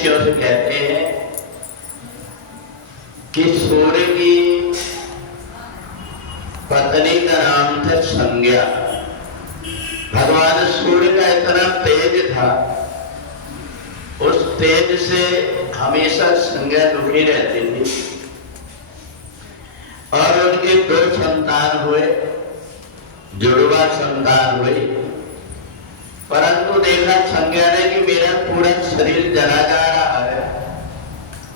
ऋषियों से कहते हैं कि सूर्य की पत्नी का नाम था संज्ञा। भगवान सूर्य का इतना तेज था, उस तेज से हमेशा संज्ञा दुखी रहती थी और उनके 2 संतान हुए, जुड़वा संतान हुई। परंतु देखा संज्ञा ने कि मेरा पूरा शरीर जला जा रहा है,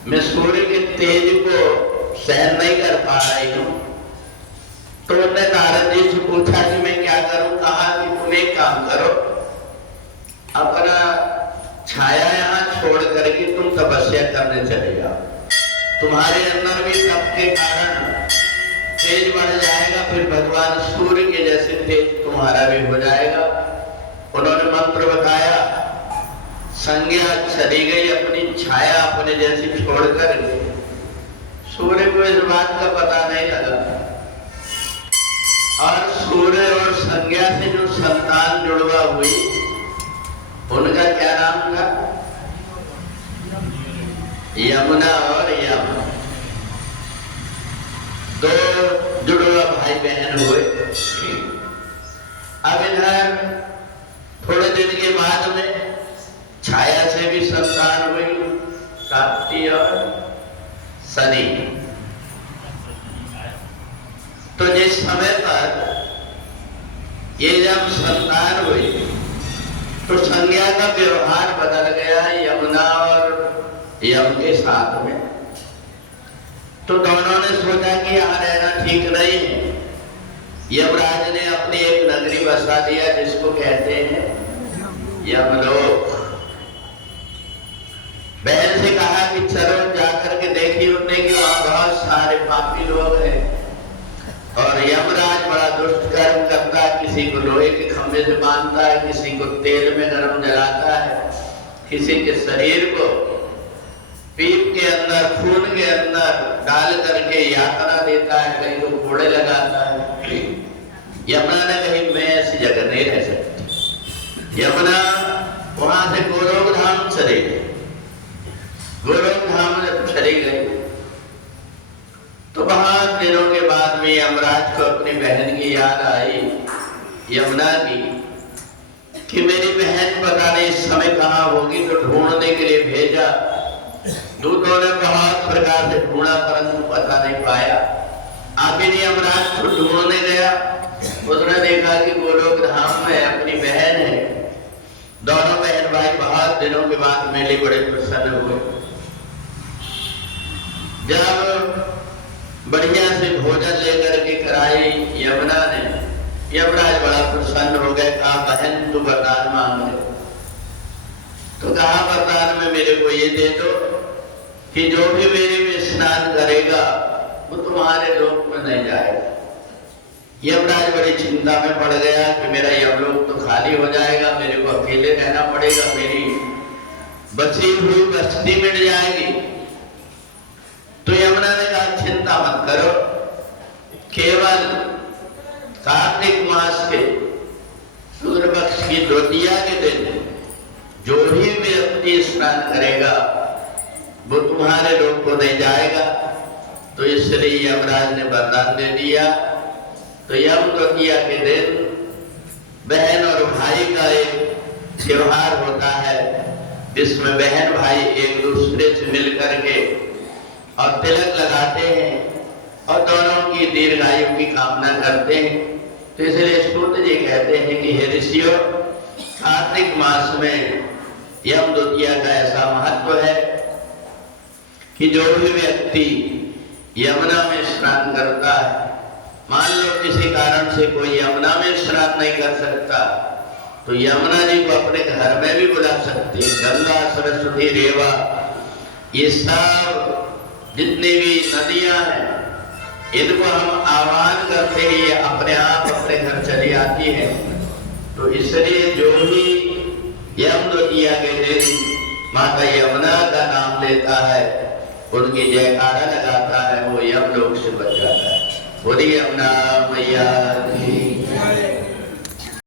मैं सूर्य के तेज को सहन नहीं कर पा रही हूं। तो उन्होंने नारद जी से पूछा कि मैं क्या करूं। कहा कि तुम एक काम करो, अपना छाया यहाँ छोड़ करके तुम तपस्या करने चले जाओ, तुम्हारे अंदर भी तप के कारण तेज बढ़ जाएगा, फिर भगवान सूर्य के जैसे तेज तुम्हारा भी हो जाएगा। उन्होंने मंत्र बताया, संज्ञा चली गई अपनी छाया अपने जैसी छोड़कर। सूर्य को इस बात का पता नहीं लगा और सूर्य और संज्ञा से जो संतान जुड़वा हुई उनका क्या नाम था? यमुना और यम, 2 जुड़वा भाई बहन हुए। अब इधर थोड़े दिन के बाद में छाया से भी संतान हुई, ताप्ती और शनि। तो जिस समय पर ये जब संतान हुई तो संज्ञा का व्यवहार बदल गया यमुना और यम के साथ में। तो दोनों ने सोचा कि यहाँ रहना ठीक नहीं है। यमराज ने अपनी एक नगरी बसा दिया जिसको कहते हैं यमलोक। बहन से कहा कि चलो जाकर के देखिए उन्हें कि वहां बहुत सारे पापी लोग हैं और यमराज बड़ा दुष्ट कर्म करता है, किसी को लोहे के खंभे से बांधता है, किसी को तेल में गरम जलाता है, किसी के शरीर को पीप के अंदर खून के अंदर डाल करके यातना देता है, कहीं को घोड़े लगाता है। यमुना ने कही मैं ऐसी जगह नहीं रह सकती। यमुना वहां से गोलोक धाम चली गई। गोलोक धाम चली गई तो बहुत दिनों के बाद में यमराज को अपनी बहन की याद आई, यमुना की, कि मेरी बहन पता नहीं इस समय कहाँ होगी। तो ढूंढने के लिए भेजा। दूतों ने बहुत प्रकार से ढूंढा परंतु पता नहीं पाया। आखिर यमराज को ढूंढने गया, उसने देखा कि गोलोक धाम में अपनी बहन है। दोनों बहन भाई बहुत दिनों के बाद मिले, बड़े प्रसन्न हुए। जब बढ़िया से भोजन लेकर के कराई यमुना ने, यमराज बड़ा प्रसन्न हो गए। कहा बहन तू वरदान मांग ले। तो कहा वरदान में मेरे को ये दे दो कि जो भी मेरे में स्नान करेगा वो तुम्हारे लोक में नहीं जाएगा। यमराज बड़ी चिंता में पड़ गया कि मेरा यमलोक तो खाली हो जाएगा, मेरे को अकेले रहना पड़ेगा, मेरी बची हुई बस्ती मिट जाएगी। तो यमुना ने कहा चिंता मत करो, केवल कार्तिक मास के शुक्ल पक्ष की द्वितीया के दिन जो भी व्यक्ति स्नान करेगा वो तुम्हारे लोक को नहीं जाएगा। तो इसलिए यमराज ने वरदान दे दिया। तो यम द्वितीया के दिन बहन और भाई का एक त्योहार होता है जिसमें बहन भाई एक दूसरे से मिल करके और तिलक लगाते हैं और दोनों की दीर्घायु की कामना करते हैं। तो इसलिए सूत जी कहते हैं कि हे ऋषियों, कार्तिक मास में यम द्वितीया का ऐसा महत्व है कि जो भी व्यक्ति यमुना में स्नान करता है, मान लो किसी कारण से कोई यमुना में स्नान नहीं कर सकता तो यमुना जी को अपने घर में भी बुला सकते हैं। गंगा, सरस्वती, रेवा, ये सब जितनी भी नदियां हैं इनको हम आह्वान करते हैं, ये अपने आप अपने घर चली आती है। तो इसलिए जो भी यम द्वितीया के दिन माता यमुना का नाम लेता है, उनकी जयकारा लगाता है, वो यमलोक से बच जाता है। बोलिए यमुना मैया की।